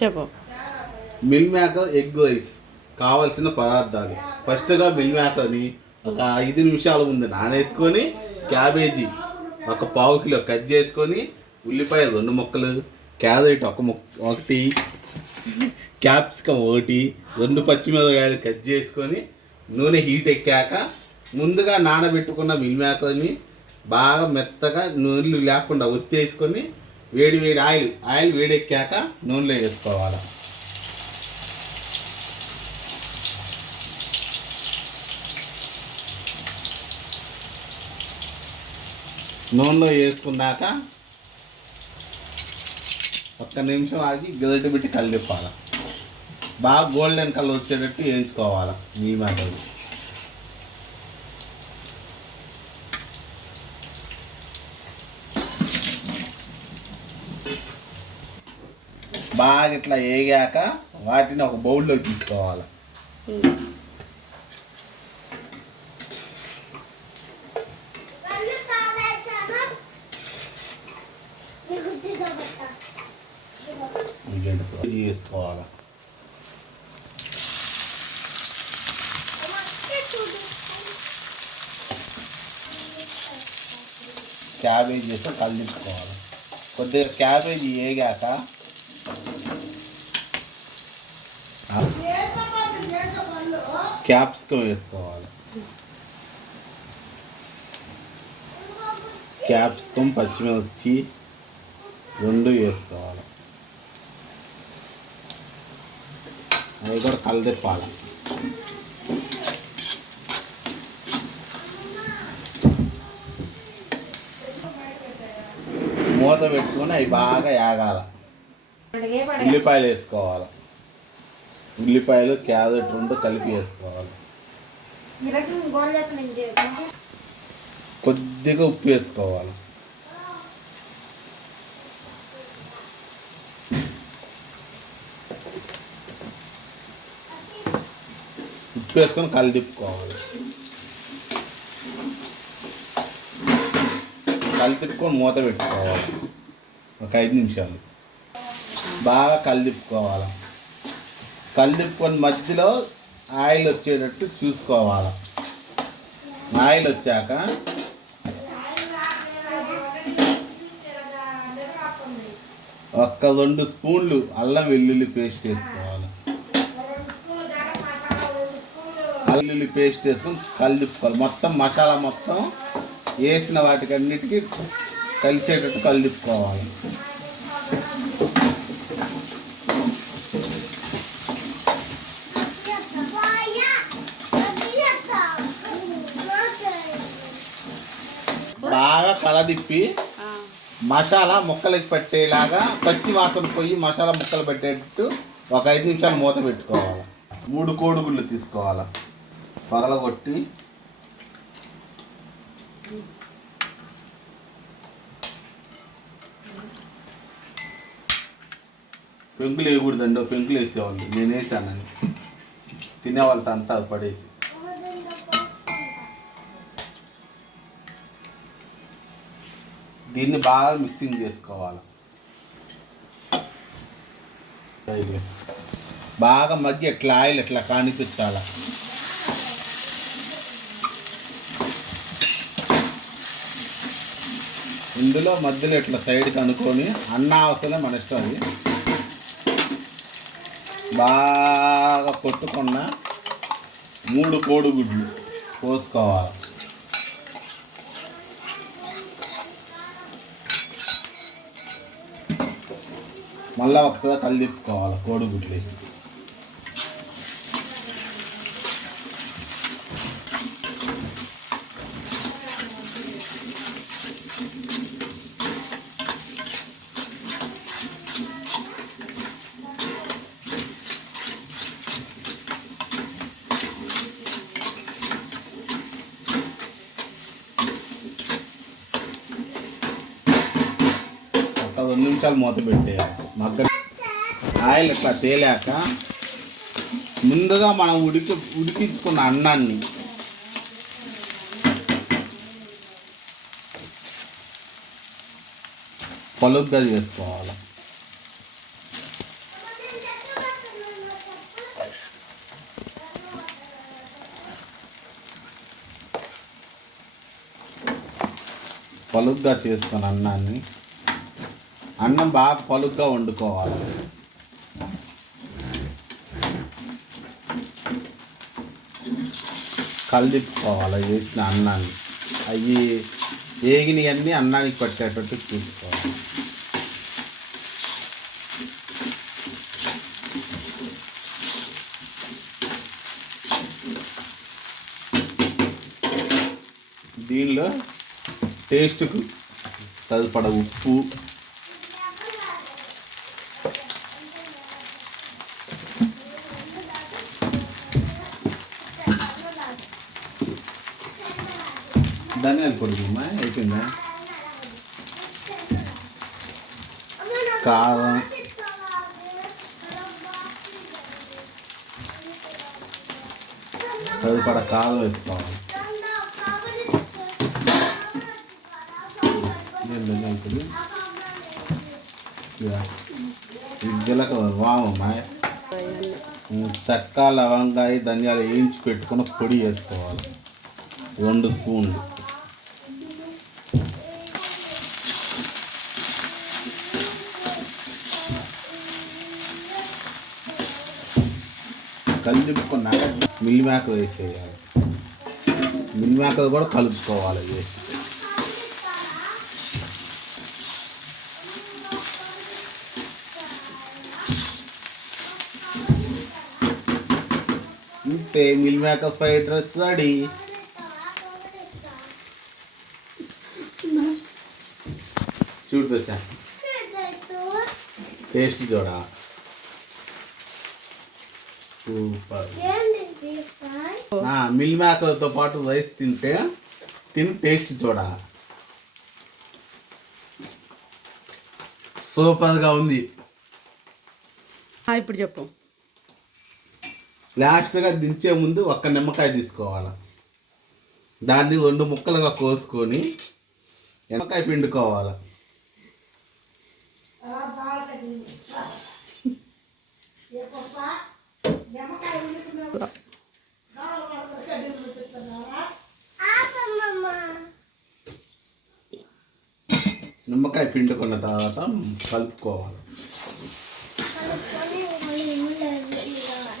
చెప్పు. Meal maker egg rice కావాల్సిన పదార్థాలు. ఫస్ట్గా మిల్ మేకర్ని ఒక 5 నిమిషాల ముందు నానేసుకొని, క్యాబేజీ ఒక పావు కిలో కట్ చేసుకొని, ఉల్లిపాయ 2 ముక్కలు, క్యారెట్ ఒకటి, క్యాప్సికం ఒకటి, 2 పచ్చిమిరపకాయలు కట్ చేసుకొని, నూనె హీట్ ఎక్కాక ముందుగా నానబెట్టుకున్న మిల్ మేకర్ని బాగా మెత్తగా నూనెలు లేకుండా ఒత్తేసుకొని వేడి ఆయిల్ వేడెక్కాక నూనెలో వేసుకోవాలి. నూనెలో వేసుకున్నాక 1 నిమిషం ఆగి గరిటె పెట్టి కలిపాలి. బాగా గోల్డెన్ కలర్ వచ్చేటట్టు వేయించుకోవాలి మిల్ మేకర్. బాగా ఇట్లా వేగాక వాటిని ఒక బౌల్లో తీసుకోవాలి. చేసుకోవాలి. క్యాబేజీ వేసి కలిపుకోవాలి. కొద్దిగా క్యాబేజీ వేగాక క్యాప్సికం వేసుకోవాలి. క్యాప్సికం పచ్చిమిర్చి 2 వేసుకోవాలి. అవి కూడా కలదిప్పాలి. మూత పెట్టుకొని అవి బాగా యాగాల. ఉల్లిపాయలు వేసుకోవాలి. ఉల్లిపాయలు క్యారెట్ 2 కలిపి వేసుకోవాలి. కొద్దిగా ఉప్పు వేసుకోవాలి. ఉప్పు వేసుకొని కలిదిప్పుకోవాలి. కలిదిప్పుకొని మూత పెట్టుకోవాలి ఒక 5 నిమిషాలు. బాగా కలిదిప్పుకోవాలి. కలిదిప్పుకొని మధ్యలో ఆయిల్ వచ్చేటట్టు చూసుకోవాలి. ఆయిల్ వచ్చాక ఒక 2 స్పూన్లు అల్లం వెల్లుల్లి పేస్ట్ వేసుకోవాలి. అల్లం వెల్లుల్లి పేస్ట్ వేసుకొని కలిదిప్పుకోవాలి. మొత్తం మసాలా మొత్తం వేసిన వాటికన్నిటికీ కలిసేటట్టు కలిదిప్పుకోవాలి. బాగా కలదిప్పి మసాలా ముక్కలకి పట్టేలాగా పచ్చి వాసన పోయి మసాలా ముక్కలు పెట్టేటట్టు ఒక 5 నిమిషాలు మూత పెట్టుకోవాలి. 3 కోడిగుళ్ళు తీసుకోవాలి. పగలగొట్టి పెంకులు వేయకూడదండి. పెంకులు వేసేవాళ్ళు, నేను వేసానని తినేవాళ్ళతో అంతా పడేసి. దీన్ని బాగా మిక్సింగ్ చేసుకోవాలి. బాగా మగ్గి ఎట్లా ఆయిల్ ఎట్లా కానిపించాలి. ఇందులో మధ్యలో ఇట్లా సైడ్కి అనుకొని అన్న అవసరం మన ఇష్టం. అది బాగా కొట్టుకున్న 3 కోడిగుడ్లు పోసుకోవాలి. మళ్ళీ ఒకసారి కలిదిప్పుకోవాలి కోడిగుడ్లు వేసి. ఒక 2 నిమిషాలు మూత పెట్టేయాలి. ఆయిల్ ఇట్లా తేలాక ముందుగా మనం ఉడికించుకున్న అన్నాన్ని పలుగ్గా చేసుకోవాలి. పలుగ్గా చేసుకొని అన్నాన్ని, అన్నం బాగా పలుగ్గా వండుకోవాలి. కలిదిప్పుకోవాలి వేసిన అన్నాన్ని. అవి వేగినవన్నీ అన్నానికి పట్టేటట్టు చూసుకోవాలి. దీనిలో టేస్ట్కు సరిపడ ఉప్పు, ధనియాల పొడి అయిపోయిందా, కారం, సరిపడ కారం వేసుకోవాలి. జీలకర్ర, వామమ్మా, చెక్క, లవంగాయ, ధనియాలు వేయించి పెట్టుకుని పొడి వేసుకోవాలి 2 స్పూన్లు. కలిపుకున్నాక మిల్ మేకర్ వేసేయాలి. మిల్ మేకర్ కూడా కలుపుకోవాలి వేసి. ఇంతే, meal maker fried rice ready. చూడు దోశ టేస్ట్ చూడా, సూపర్. మిల్ మేకర్తో పాటు రైస్ తిని టేస్ట్ చూడా, సూపర్గా ఉంది. ఇప్పుడు చెప్పు. లాస్ట్గా దించే ముందు 1 నిమ్మకాయ తీసుకోవాలి. దాన్ని 2 ముక్కలుగా కోసుకొని నిమ్మకాయ పిండుకోవాలి. నిమ్మకాయ పిండుకున్న తర్వాత కలుపుకోవాలి.